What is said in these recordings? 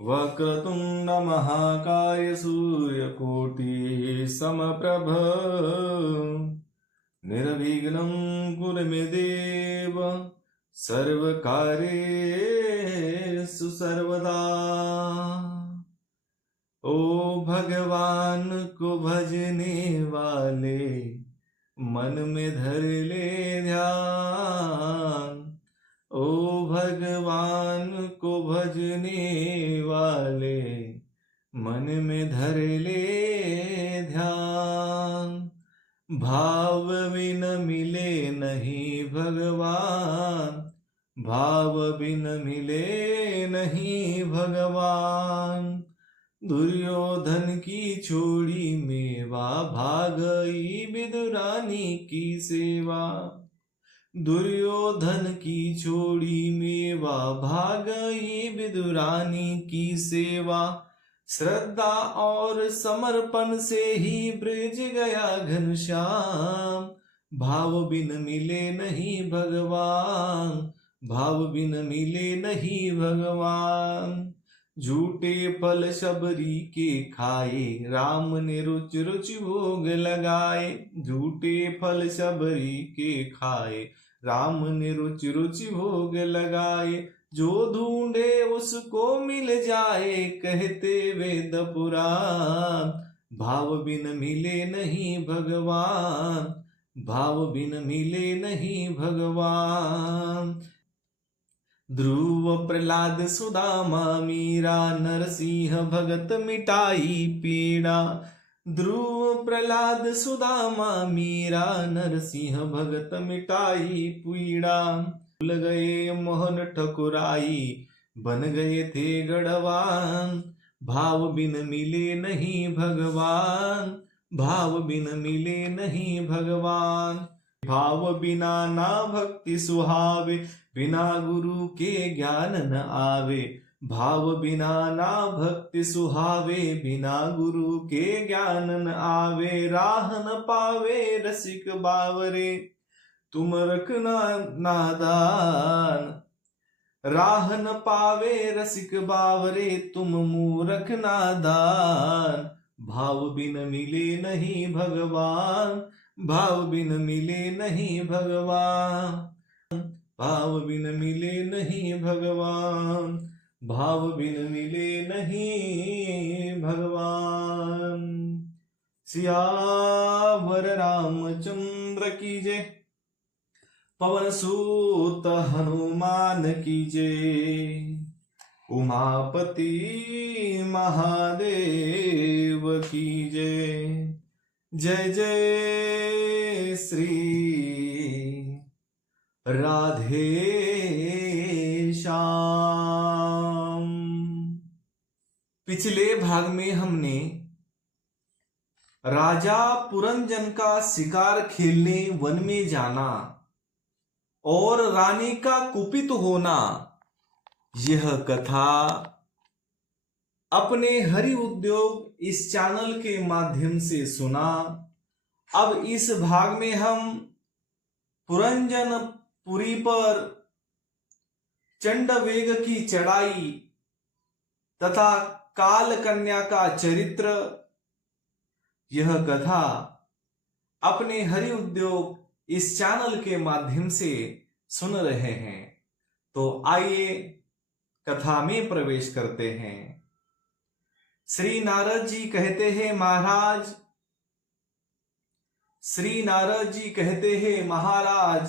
वक्रतुंड महाकाय सूर्यकोटि समप्रभ निर्विघ्नं कुरु मे देव सर्वकार्येषु सर्वदा। ओ भगवान को भजने वाले मन में धर ले ध्यान। ओ भगवान को भजने वाले मन में धर ले ध्यान। भाव बिन मिले नहीं भगवान, भाव बिन मिले नहीं भगवान। दुर्योधन की छोड़ी मेवा, भागई विदुरानी की सेवा। दुर्योधन की छोड़ी मेवा, भागई विदुरानी की सेवा। श्रद्धा और समर्पण से ही ब्रज गया घनश्याम। भाव बिन मिले नहीं भगवान, भाव बिन मिले नहीं भगवान। झूठे फल शबरी के खाए, राम ने रुच रुच भोग लगाए। झूठे फल शबरी के खाए, राम ने रुच रुच भोग लगाए। जो ढूंढे उसको मिल जाए, कहते वेद पुराण। भाव बिन मिले नहीं भगवान, भाव बिन मिले नहीं भगवान। ध्रुव प्रहलाद सुदामा मीरा, नरसिंह भगत मिटाई पीड़ा। ध्रुव प्रहलाद सुदामा मीरा, नरसिंह भगत मिटाई पीड़ा। भूल गए मोहन ठकुराई, बन गए थे गढ़वान। भाव बिन मिले नहीं भगवान, भाव बिन मिले नहीं भगवान। भाव बिना ना भक्ति सुहावे, बिना गुरु के ज्ञान न आवे। भाव बिना ना भक्ति सुहावे, बिना गुरु के ज्ञान न आवे। राह न पावे रसिक बावरे, तुम रखना नादान। राह न पावे रसिक बावरे, तुम मूरख नादान। भाव बिन मिले नहीं भगवान, भाव बिन मिले नहीं भगवान। भाव बिन मिले नहीं भगवान, भाव बिन मिले नहीं भगवान। सियावर रामचंद्र की जय, पवन सूत हनुमान की जय। उमापति महादेव की जय। जय जय श्री राधे श्याम। पिछले भाग में हमने राजा पुरंजन का शिकार खेलने वन में जाना और रानी का कुपित होना, यह कथा अपने हरि उद्योग इस चैनल के माध्यम से सुना। अब इस भाग में हम पुरंजन पुरी पर चंडवेग की चढ़ाई तथा काल कन्या का चरित्र, यह कथा अपने हरि उद्योग इस चैनल के माध्यम से सुन रहे हैं। तो आइए कथा में प्रवेश करते हैं। श्री नारद जी कहते हैं महाराज, श्री नारद जी कहते हैं महाराज,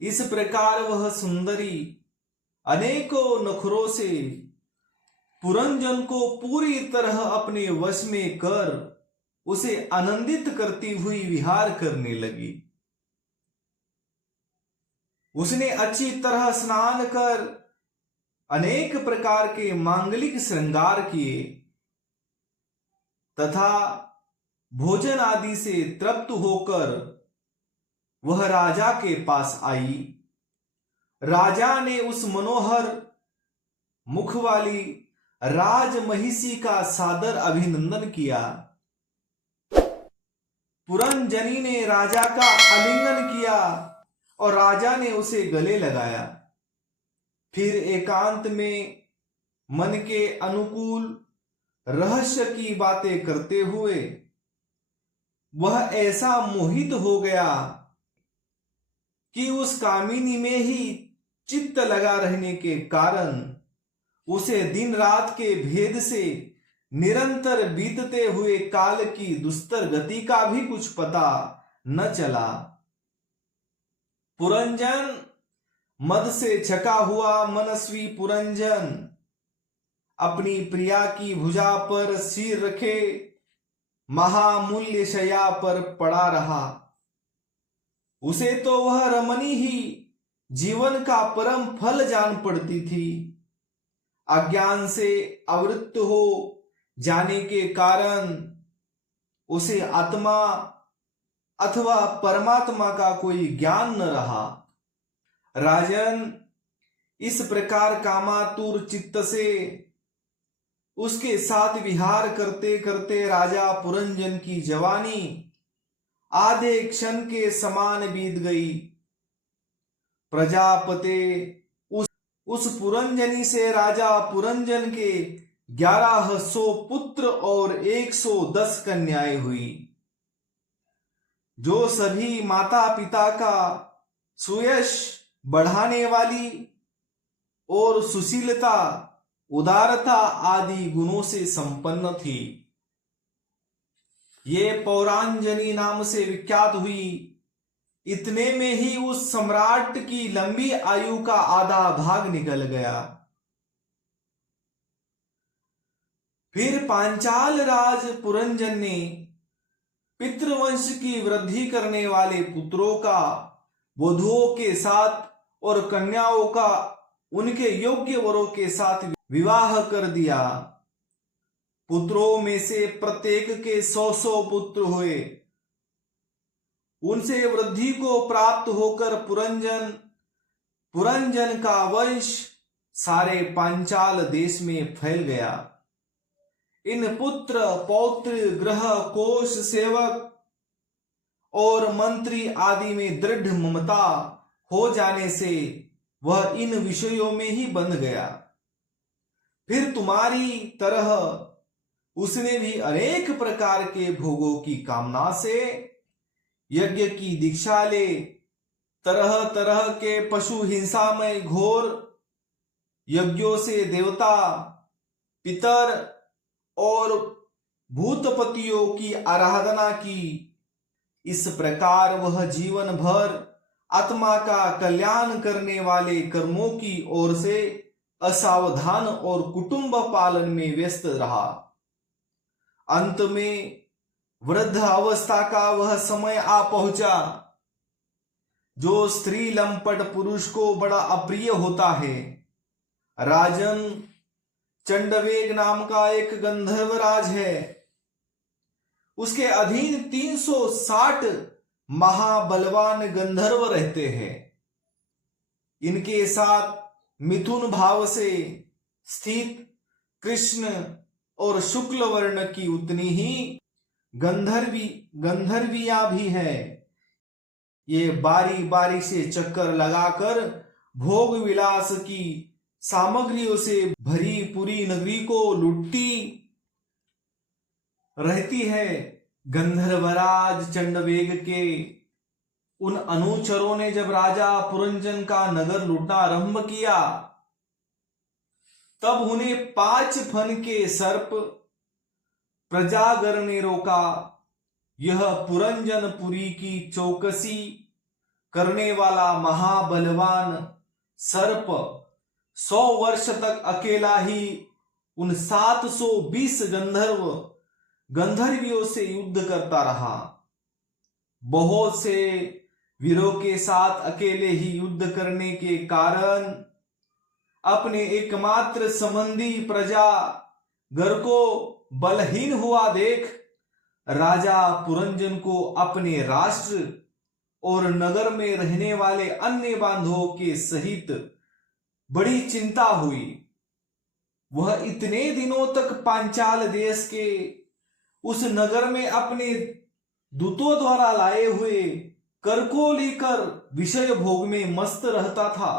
इस प्रकार वह सुंदरी अनेकों नखरों से पुरंजन को पूरी तरह अपने वश में कर उसे आनंदित करती हुई विहार करने लगी। उसने अच्छी तरह स्नान कर अनेक प्रकार के मांगलिक श्रृंगार किए तथा भोजन आदि से तृप्त होकर वह राजा के पास आई। राजा ने उस मनोहर मुख वाली राजमहिषी का सादर अभिनंदन किया। पुरंजनी ने राजा का आलिंगन किया और राजा ने उसे गले लगाया। फिर एकांत में मन के अनुकूल रहस्य की बातें करते हुए वह ऐसा मोहित हो गया कि उस कामिनी में ही चित्त लगा रहने के कारण उसे दिन रात के भेद से निरंतर बीतते हुए काल की दुस्तर गति का भी कुछ पता न चला। पुरंजन, मद से छका हुआ मनस्वी पुरंजन अपनी प्रिया की भुजा पर सिर रखे महामूल्य शया पर पड़ा रहा। उसे तो वह रमणी ही जीवन का परम फल जान पड़ती थी। अज्ञान से आवृत्त हो जाने के कारण उसे आत्मा अथवा परमात्मा का कोई ज्ञान न रहा। राजन, इस प्रकार कामातुर चित्त से उसके साथ विहार करते करते राजा पुरंजन की जवानी आधे क्षण के समान बीत गई। प्रजापते उस पुरंजनी से राजा पुरंजन के 1100 पुत्र और 110 कन्याएं हुई, जो सभी माता पिता का सुयश बढ़ाने वाली और सुशीलता, उदारता आदि गुणों से संपन्न थी। ये पौरांजनी नाम से विख्यात हुई। इतने में ही उस सम्राट की लंबी आयु का आधा भाग निकल गया। फिर पांचाल राज पुरंजन ने पितृवंश की वृद्धि करने वाले पुत्रों का वधुओं के साथ और कन्याओं का उनके योग्य वरों के साथ विवाह कर दिया। पुत्रों में से प्रत्येक के 100 पुत्र हुए। उनसे वृद्धि को प्राप्त होकर पुरंजन का वंश सारे पांचाल देश में फैल गया। इन पुत्र पौत्र गृह कोश सेवक और मंत्री आदि में दृढ़ ममता हो जाने से वह इन विषयों में ही बंध गया। फिर तुम्हारी तरह उसने भी अनेक प्रकार के भोगों की कामना से यज्ञ की दीक्षा ले तरह तरह के पशु हिंसामय घोर यज्ञों से देवता, पितर और भूतपतियों की आराधना की। इस प्रकार वह जीवन भर आत्मा का कल्याण करने वाले कर्मों की ओर से असावधान और कुटुंब पालन में व्यस्त रहा। अंत में वृद्ध अवस्था का वह समय आ पहुंचा जो स्त्री लंपट पुरुष को बड़ा अप्रिय होता है। राजन, चंडवेग नाम का एक गंधर्व राज है। उसके अधीन 360 महाबलवान गंधर्व रहते हैं। इनके साथ मिथुन भाव से स्थित कृष्ण और शुक्ल वर्ण की उतनी ही गंधर्वियां भी है। ये बारी बारी से चक्कर लगाकर भोग विलास की सामग्रियों से भरी पूरी नगरी को लूटती रहती है। गंधर्वराज चंडवेग के उन अनुचरों ने जब राजा पुरंजन का नगर लूटना आरंभ किया, तब उन्हें 5 फन के सर्प प्रजागर ने रोका। यह पुरंजनपुरी की चौकसी करने वाला महाबलवान सर्प 100 वर्ष तक अकेला ही उन 720 गंधर्वियों से युद्ध करता रहा। बहुत से वीरों के साथ अकेले ही युद्ध करने के कारण अपने एकमात्र संबंधी प्रजा घर को बलहीन हुआ देख राजा पुरंजन को अपने राष्ट्र और नगर में रहने वाले अन्य बांधवों के सहित बड़ी चिंता हुई। वह इतने दिनों तक पांचाल देश के उस नगर में अपने दूतों द्वारा लाए हुए कर को लेकर विषय भोग में मस्त रहता था।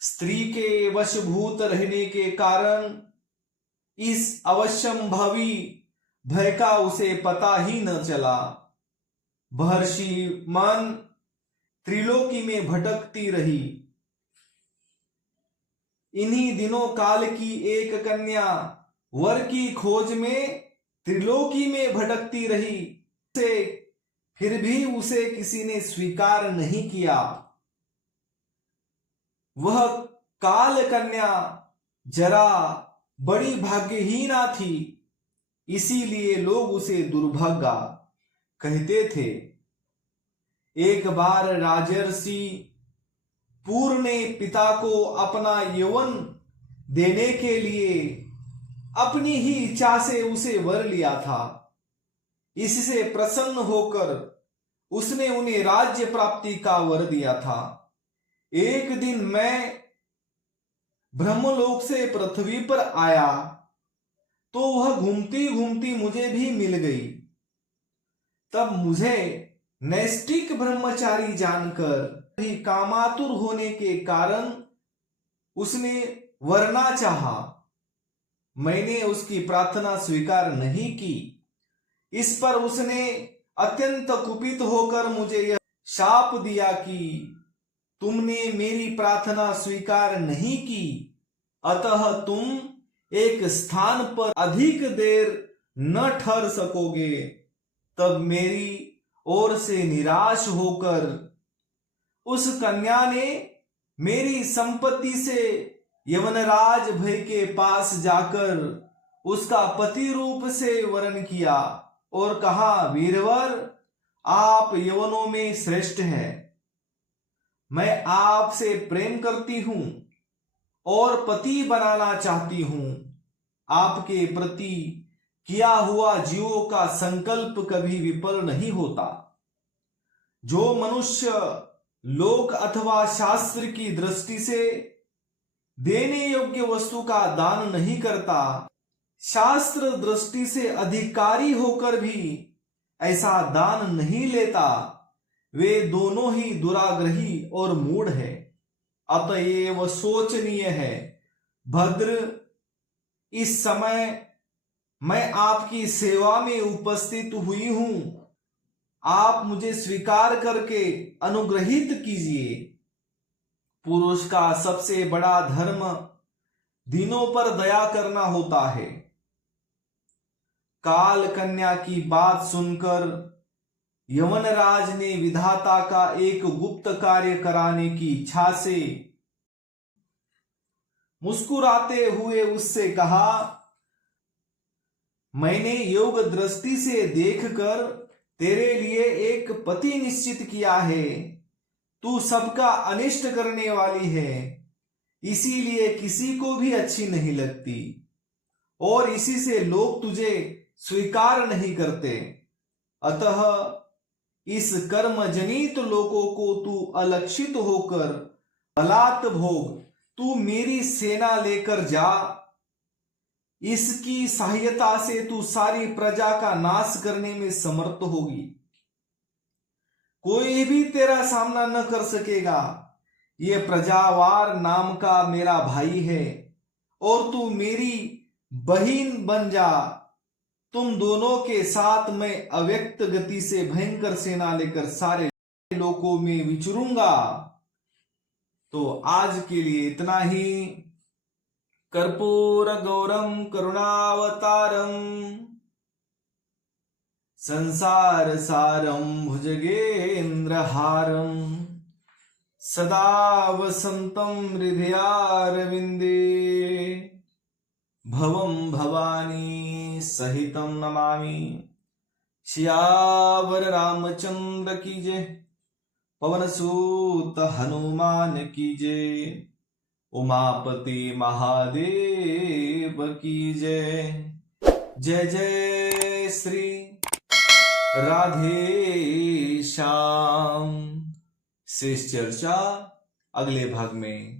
स्त्री के वशभूत रहने के कारण इस अवश्यंभावी भय का उसे पता ही न चला। महर्षि मन त्रिलोकी में भटकती रही। इन्हीं दिनों काल की एक कन्या वर की खोज में त्रिलोकी में भटकती रही। फिर भी उसे किसी ने स्वीकार नहीं किया। वह काल कन्या जरा बड़ी भाग्यहीना थी, इसीलिए लोग उसे दुर्भागा कहते थे। एक बार राजर्षि पूर ने पिता को अपना यौवन देने के लिए अपनी ही इच्छा से उसे वर लिया था। इससे प्रसन्न होकर उसने उन्हें राज्य प्राप्ति का वर दिया था। एक दिन मैं ब्रह्मलोक से पृथ्वी पर आया तो वह घूमती घूमती मुझे भी मिल गई। तब मुझे नैष्ठिक ब्रह्मचारी जानकर भी कामातुर होने के कारण उसने वरना चाहा। मैंने उसकी प्रार्थना स्वीकार नहीं की। इस पर उसने अत्यंत कुपित होकर मुझे यह शाप दिया कि तुमने मेरी प्रार्थना स्वीकार नहीं की, अतः तुम एक स्थान पर अधिक देर न ठहर सकोगे। तब मेरी ओर से निराश होकर उस कन्या ने मेरी संपत्ति से यवनराज भय के पास जाकर उसका पति रूप से वर्ण किया और कहा, वीरवर, आप यवनों में श्रेष्ठ हैं। मैं आपसे प्रेम करती हूं और पति बनाना चाहती हूं। आपके प्रति किया हुआ जीवों का संकल्प कभी विफल नहीं होता। जो मनुष्य लोक अथवा शास्त्र की दृष्टि से देने योग्य वस्तु का दान नहीं करता, शास्त्र दृष्टि से अधिकारी होकर भी ऐसा दान नहीं लेता, वे दोनों ही दुराग्रही और मूढ़ है। अतएव सोचनीय है, भद्र, इस समय मैं आपकी सेवा में उपस्थित हुई हूं। आप मुझे स्वीकार करके अनुग्रहित कीजिए। पुरुष का सबसे बड़ा धर्म दीनों पर दया करना होता है। काल कन्या की बात सुनकर यवनराज ने विधाता का एक गुप्त कार्य कराने की इच्छा से मुस्कुराते हुए उससे कहा, मैंने योग दृष्टि से देखकर तेरे लिए एक पति निश्चित किया है। तू सबका अनिष्ट करने वाली है, इसीलिए किसी को भी अच्छी नहीं लगती और इसी से लोग तुझे स्वीकार नहीं करते। अतः इस कर्म जनित लोगों को तू अलक्षित होकर बलात् भोग, तू मेरी सेना लेकर जा। इसकी सहायता से तू सारी प्रजा का नाश करने में समर्थ होगी। कोई भी तेरा सामना न कर सकेगा। ये प्रजावार नाम का मेरा भाई है और तू मेरी बहन बन जा। तुम दोनों के साथ मैं अव्यक्त गति से भयंकर सेना लेकर सारे लोकों में विचरूंगा। तो आज के लिए इतना ही। कर्पूर गौरम करुणावतारम संसार सारम भुजगेन्द्रहारम सदा वसंतम हृदयारविंदे भवं भवानी सहितं नमामि। सियावर रामचंद्र की जय, पवन सूत हनुमान की जय, उमापति महादेव की जय। जय जय श्री राधे श्याम। शेष चर्चा अगले भाग में।